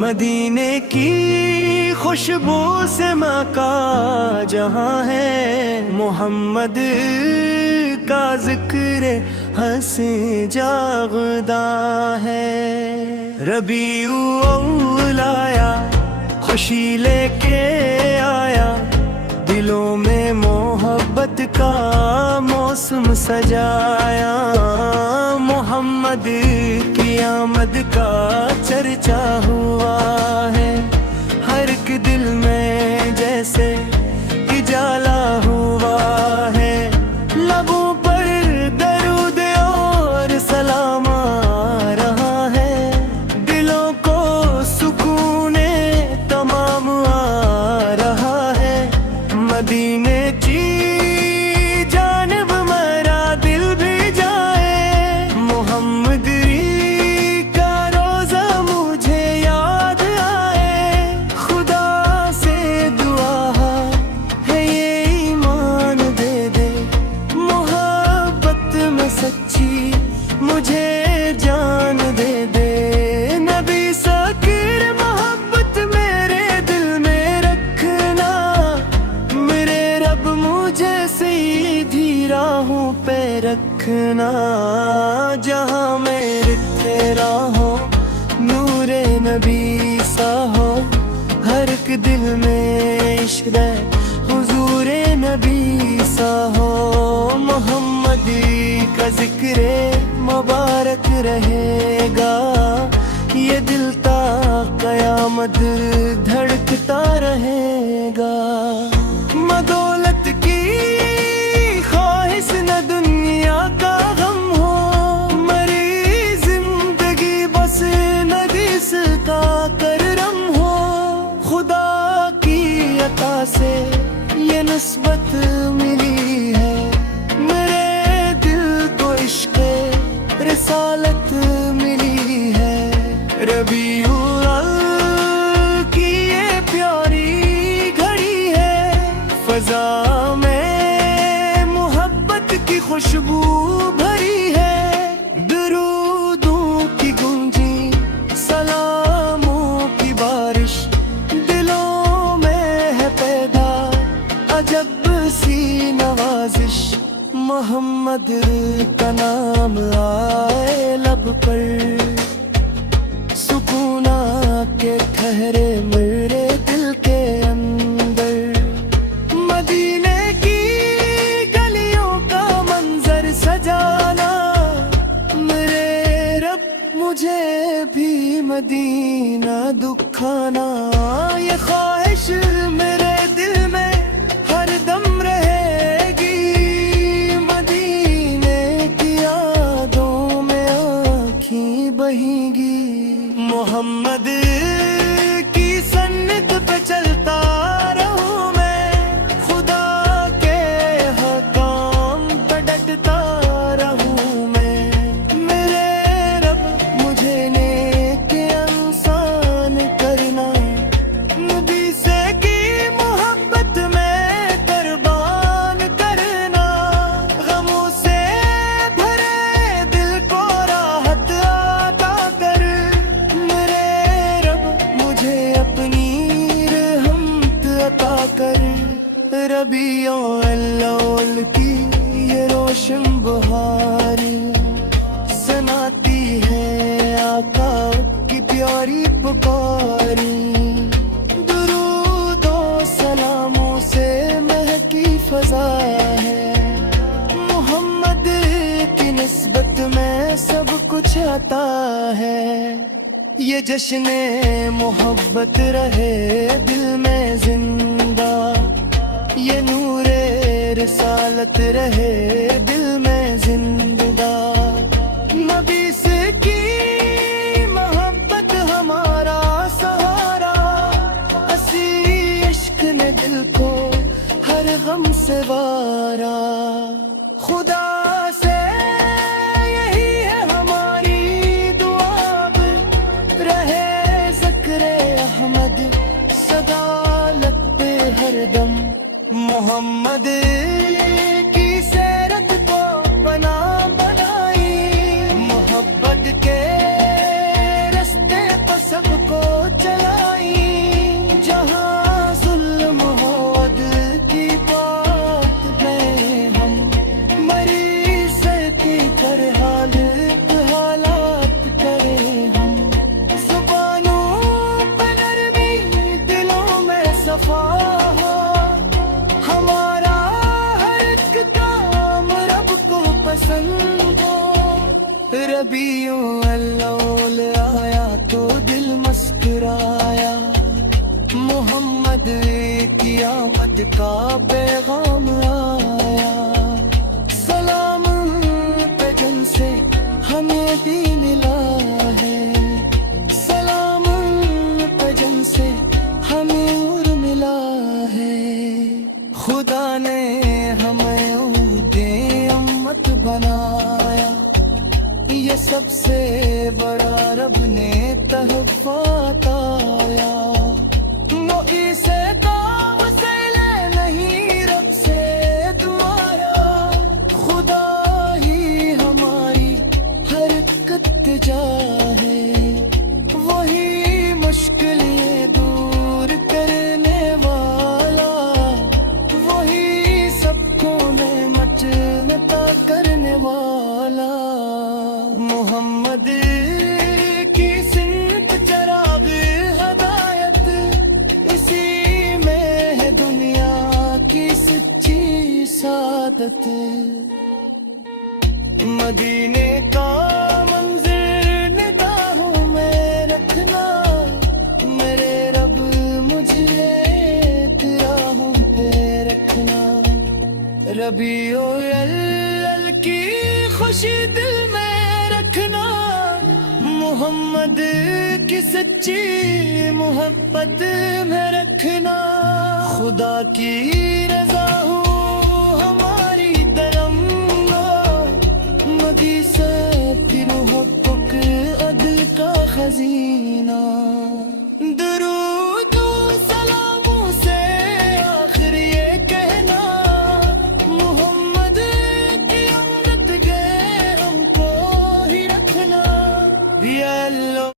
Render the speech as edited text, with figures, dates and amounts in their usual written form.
مدینے کی خوشبو سے مکہ جہاں ہے، محمد کا ذکر ہنسی جاغدہ ہے۔ ربیع الاول آیا، خوشی لے کے آیا، دلوں میں محبت کا موسم سجایا۔ محمد کی آمد کا چرچا ہوا ہے، ہر ایک دل میں جیسے اجالا ہوا ہے۔ لبوں پر درود اور سلام آ رہا ہے، دلوں کو سکون تمام آ رہا ہے۔ مدینے کی جانب میرا دل بھی جائے، محمد کا روزہ مجھے یاد آئے۔ خدا سے دعا ہے یہ ایمان دے دے، محبت میں سچی مجھے جان دے دے۔ نبی ساکر محبت میرے دل میں رکھنا، میرے رب مجھے سیدھی راہوں پہ رکھنا۔ جہاں میں تیرا ہو، نور نبی سا ہو، ہر ایک دل میں عشق حضور نبی سا ہو۔ محمد کا ذکر مبارک رہے گا، یہ دل تا قیامت دھڑکتا رہے گا۔ دولت کی خواہش نہ دنیا کا غم ہو، مری زندگی بس ندیس کا کرم ہو۔ خدا کی عطا سے یہ نسبت ملی ہے، میرے دل کو عشق رسالت ملی ہے۔ ربیع الاول کی یہ پیاری گھڑی ہے، فضا میں محبت کی خوشبو بھری ہے۔ درودوں کی گونجی، سلاموں کی بارش، دلوں میں ہے پیدا عجب سی نوازش۔ محمد کا نام آئے لب پر، سکون آ کے ٹھہرے میرے دل کے اندر۔ مدینے کی گلیوں کا منظر سجانا، میرے رب مجھے بھی مدینہ دکھانا۔ یہ خواہش میرے دل میں ہر دم رہے گی، مدینے کی یادوں میں آنکھیں بہیں گی۔ محمد کی سنت پہ چلتا رہوں میں، خدا کے حکام پہ ڈٹتا رہوں میں۔ میرے رب مجھے نیک انسان کرنا، نبی سے کی محبت میں قربان کرنا۔ غموں سے بھرے دل کو راحت عطا کر، میرے رب مجھے اپنی رحمت عطا کر۔ ربیع الاول کی یہ روشن بہار سناتی ہے آقا کی پیاری پکاری۔ درود و سلاموں سے مہکی فضا ہے، محمد کی نسبت میں سب کچھ عطا ہے۔ یہ جشن محبت رہے دل میں زندہ، یہ نور رسالت رہے دل میں زندہ۔ نبی سے کی محبت ہمارا سہارا، اسی عشق نے دل کو ہر غم سے وارا۔ خدا سے یہی ہے ہماری دعا، رہے ذکر احمد صدا لب پہ ہر دم۔ محمد کی سیرت کو بنا بنائی، محبت کے رستے پر سب کو چل عید کا پیغام آیا، سلام پہ جن سے ہمیں بھی ملا ہے، سلام پہ جن سے ہمیں اور ملا ہے۔ خدا نے ہمیں عید امت بنایا، یہ سب سے بڑا رب نے تحفہ عطایا۔ نوئی سے کام سے لے نہیں رب سے دوبارہ، خدا ہی ہماری ہر التجا ہے، وہی مشکلیں دور کرنے والا، وہی سب کو نعمت عطا کرنے والا۔ محمد کی سمت چراغ ہدایت، اسی میں ہے دنیا کی سچی سعادت۔ مدینے کا منظر نگاہوں میں رکھنا، میرے رب مجھے راہوں پہ رکھنا، ربیع الاول کی خوشی دل میں رکھنا، محمد کی سچی محبت میں رکھنا، خدا کی رضا ہو ہماری درم، نبی سب کی محبت عدل کا خزینہ۔